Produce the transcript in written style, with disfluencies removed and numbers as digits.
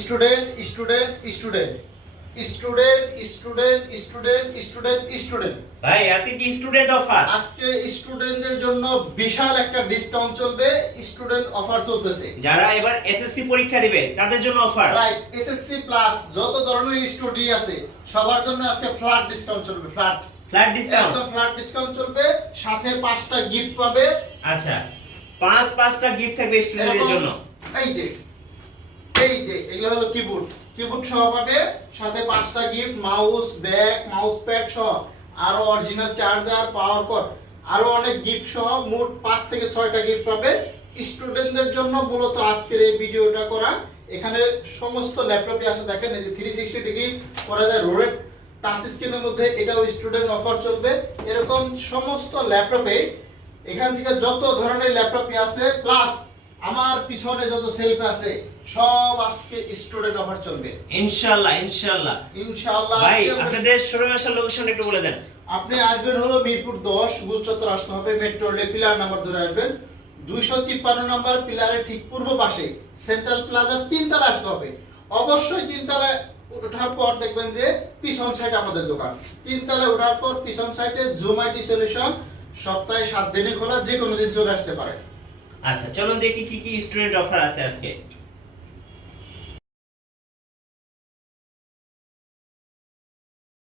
Student student student student student student student student ভাই আজকে কি স্টুডেন্ট অফার? আজকে স্টুডেন্টদের জন্য বিশাল একটা ডিসকাউন্ট চলবে, স্টুডেন্ট অফার চলতেছে। যারা এবার এসএসসি পরীক্ষা দিবে তাদের জন্য অফার। রাইট, এসএসসি প্লাস যত ধরনের স্টুডি আছে সবার জন্য আজকে ফ্ল্যাট ডিসকাউন্ট চলবে। ফ্ল্যাট ডিসকাউন্ট, একদম ফ্ল্যাট ডিসকাউন্ট চলবে, সাথে 5টা গিফট পাবে। আচ্ছা, পাঁচটা গিফট থাকবে স্টুডেন্টের এরকম জন্য। এই যে এগুলো হলো কিবোর্ড সহ পাবে, সাথে 5টা gift, mouse, bag, mouse pad সহ, আরো অরিজিনাল চার্জার, পাওয়ার কর্ড, আরো অনেক গিফট সহ মোট 5 থেকে 6টা গিফট পাবে স্টুডেন্টদের জন্য। মূলত আজকের এই ভিডিওটা করা। এখানে সমস্ত ল্যাপটপই আছে, দেখেন এই যে 360 ডিগ্রি করা যায় রোটেট টাচ স্ক্রিনের মধ্যে, এটাও স্টুডেন্ট অফার চলবে। এরকম সমস্ত ল্যাপটপে এখান থেকে যত ধরনের ল্যাপটপই আছে, প্লাস আমার পিছনে যত সেলফ আছে সব আজকে স্টুডেন্ট অফার চলবে ইনশাআল্লাহ। ইনশাআল্লাহ। ভাই আপনাদের শোরুম আসার লোকেশন একটু বলে দেন। আপনি আসবেন হলো মিরপুর 10 গুলচত্বর আসতে হবে, মেট্রো রেল পিলার নাম্বার ধরে আসবেন, 253 নাম্বার পিলারের ঠিক পূর্ব পাশে সেন্ট্রাল প্লাজার 3 তলা আসতে হবে। অবশ্যই 3 তলায় ওঠার পর দেখবেন যে পিছন সাইডে আমাদের দোকান, 3 তলায় ওঠার পর পিছন সাইডে জুম আইটি সলিউশন, সপ্তাহে 7 দিনই খোলা, যে কোনো দিন চলে আসতে পারে। আচ্ছা চলুন দেখি কি কি স্টুডেন্ট অফার আছে আজকে।